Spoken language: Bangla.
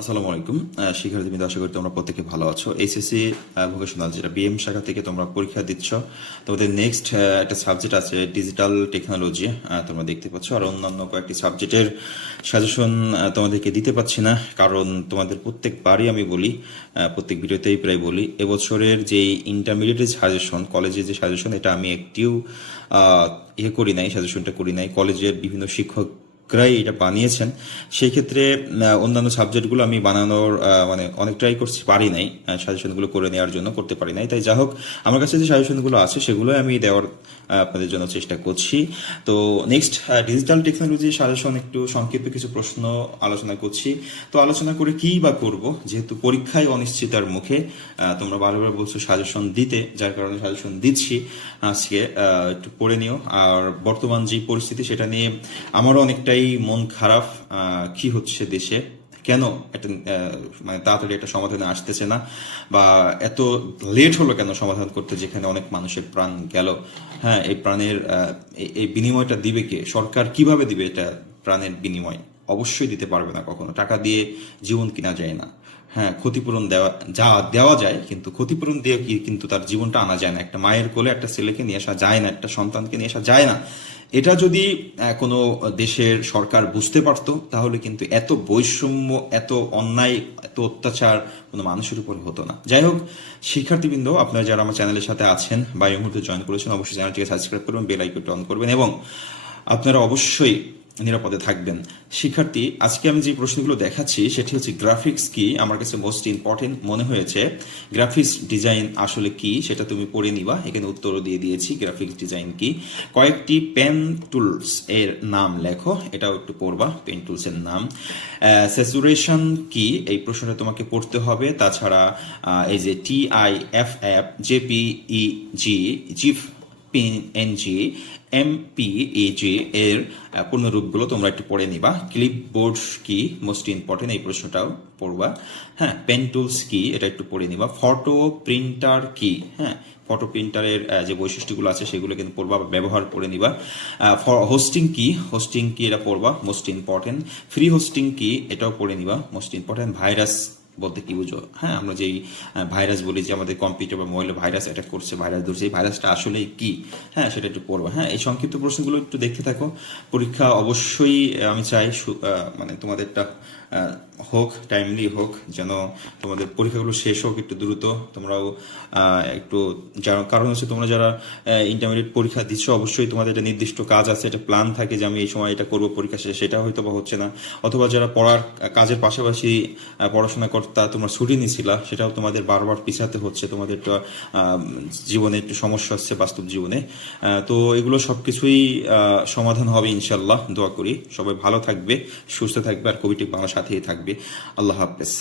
আসসালামু আলাইকুম। শিক্ষার্থীবৃন্দ আশা করি তোমরা প্রত্যেকে ভালো আছো। এইচএসসি ভোকেশনাল যেটা বিএম শাখা থেকে তোমরা পরীক্ষা দিচ্ছ। তোমাদের নেক্সট একটা সাবজেক্ট আছে ডিজিটাল টেকনোলজি তোমরা দেখতে পাচ্ছ। আর অন্যান্য কয়েকটি সাবজেক্টের সাজেশন তোমাদেরকে দিতে পারছি না। কারণ তোমাদের প্রত্যেকবারই আমি বলি প্রত্যেক ভিডিওতেই প্রায় বলি, এবছরের যে ইন্টারমিডিয়েটের সাজেশন কলেজের যে সাজেশন এটা আমি একটিও ইয়ে করি নাই সাজেশনটা করি নাই। কলেজের বিভিন্ন শিক্ষক গ্রাই এটা বানিয়েছেন। সেই ক্ষেত্রে অন্যান্য সাবজেক্টগুলো আমি বানানোর মানে অনেক ট্রাই করছি, পারি নাই সাজেশনগুলো করে নেওয়ার জন্য, করতে পারি নাই। তাই যা হোক আমার কাছে যে সাজেশনগুলো আছে সেগুলো আমি দেওয়ার আপনাদের জন্য চেষ্টা করছি। তো নেক্সট ডিজিটাল টেকনোলজি সাজেশন একটু সংক্ষিপ্ত কিছু প্রশ্ন আলোচনা করছি। তো আলোচনা করে কি বা করব? যেহেতু পরীক্ষায় অনিশ্চিতার মুখে তোমরা বারবার বলছো সাজেশন দিতে, যার কারণে সাজেশন দিচ্ছি। আজকে একটু পড়ে নিও। আর বর্তমান যে পরিস্থিতি, সেটা নিয়ে আমারও অনেকটাই মন খারাপ কি হচ্ছে দেশে? কেন একটা মানে তাড়াতাড়ি একটা সমাধানে আসতেছে না? বা এত লেট হলো কেন সমাধান করতে যেখানে অনেক মানুষের প্রাণ গেল? হ্যাঁ এই প্রাণের এই বিনিময়টা দিবে কে? সরকার কীভাবে দিবে এটা প্রাণের বিনিময়? অবশ্যই দিতে পারবে না কখনো। টাকা দিয়ে জীবন কিনা যায় না। হ্যাঁ ক্ষতিপূরণ দেওয়া, যা দেওয়া যায়, কিন্তু ক্ষতিপূরণ দিয়ে কি কিন্তু তার জীবনটা আনা যায় না। একটা মায়ের কোলে একটা ছেলেকে নিয়ে আসা যায় না, একটা সন্তানকে নিয়ে আসা যায় না। এটা যদি কোনো দেশের সরকার বুঝতে পারতো, তাহলে কিন্তু এত বৈষম্য, এত অন্যায়, এত অত্যাচার কোনো মানুষের উপর হতো না। যাই হোক, শিক্ষার্থীবৃন্দ, আপনারা যারা আমার চ্যানেলের সাথে আছেন বা এই মুহূর্তে জয়েন করেছেন, অবশ্যই চ্যানেলটিকে সাবস্ক্রাইব করবেন, বেল আইকনটি অন করবেন এবং আপনারা অবশ্যই নিরাপদে থাকবেন। শিক্ষার্থী, আজকে আমি যে প্রশ্নগুলো দেখাচ্ছি, সেটি হচ্ছে গ্রাফিক্স কি? আমার কাছে মোস্ট ইম্পর্টেন্ট মনে হয়েছে, গ্রাফিক্স ডিজাইন আসলে কি? সেটা তুমি পড়ে নিবা। এখানে উত্তরও দিয়ে দিয়েছি, গ্রাফিক্স ডিজাইন কি? কয়েকটি পেন টুলস এর নাম লেখো, এটাও একটু পড়বা পেন টুলস এর নাম। স্যাচুরেশন কি? এই প্রশ্নটা তোমাকে পড়তে হবে। তাছাড়া এই যে T I F F JPE G GIF NG MPEG এর পূর্ণরূপগুলো তোমরা একটু পড়ে নিবা। ক্লিপবোর্ড কি মোস্ট ইম্পর্টেন্ট এই প্রশ্নটাও পড়বা। হ্যাঁ পেন টুলস কি এটা একটু পড়ে নিবা। ফটো প্রিন্টার কি হ্যাঁ ফটো প্রিন্টারের যে বৈশিষ্ট্যগুলো আছে সেগুলো কিন্তু পড়বা ব্যবহার করে নিবা। হোস্টিং কি হোস্টিং কি এটা পড়বা মোস্ট ইম্পর্টেন্ট ফ্রি হোস্টিং কি এটাও পড়ে নিবা মোস্ট ইম্পর্টেন্ট ভাইরাস বলতে কি বুঝো? হ্যাঁ আমরা যেই ভাইরাস বলি যে আমাদের কম্পিউটার বা মোবাইলে ভাইরাস অ্যাটাক করছে ভাইরাস ধরছে, এই ভাইরাসটা আসলে কি? হ্যাঁ সেটা একটু পড়ব। হ্যাঁ এই সংক্ষিপ্ত প্রশ্নগুলো একটু দেখতে থাকো। পরীক্ষা অবশ্যই আমি চাই মানে তোমাদেরটা হোক টাইমলি হোক, যেন তোমাদের পরীক্ষাগুলো শেষ হোক একটু দ্রুত। তোমরাও একটু কারণ হচ্ছে তোমরা যারা ইন্টারমিডিয়েট পরীক্ষা দিচ্ছ, অবশ্যই তোমাদের একটা নির্দিষ্ট কাজ আছে, একটা প্ল্যান থাকে যে আমি এই সময় এটা করব পরীক্ষা শেষে, সেটা হয়তো বা হচ্ছে না। অথবা যারা পড়ার কাজের পাশাপাশি পড়াশোনা করতা তোমরা ছুটি নিছিলা, সেটাও তোমাদের বারবার পিছাতে হচ্ছে, তোমাদের একটু জীবনে একটু সমস্যা হচ্ছে বাস্তব জীবনে। তো এগুলো সব কিছুই সমাধান হবে ইনশাল্লাহ দোয়া করি। সবাই ভালো থাকবে, সুস্থ থাকবে, আর কবিটি বাংলা সাথেই থাকবে। আল্লাহ হাফেজ।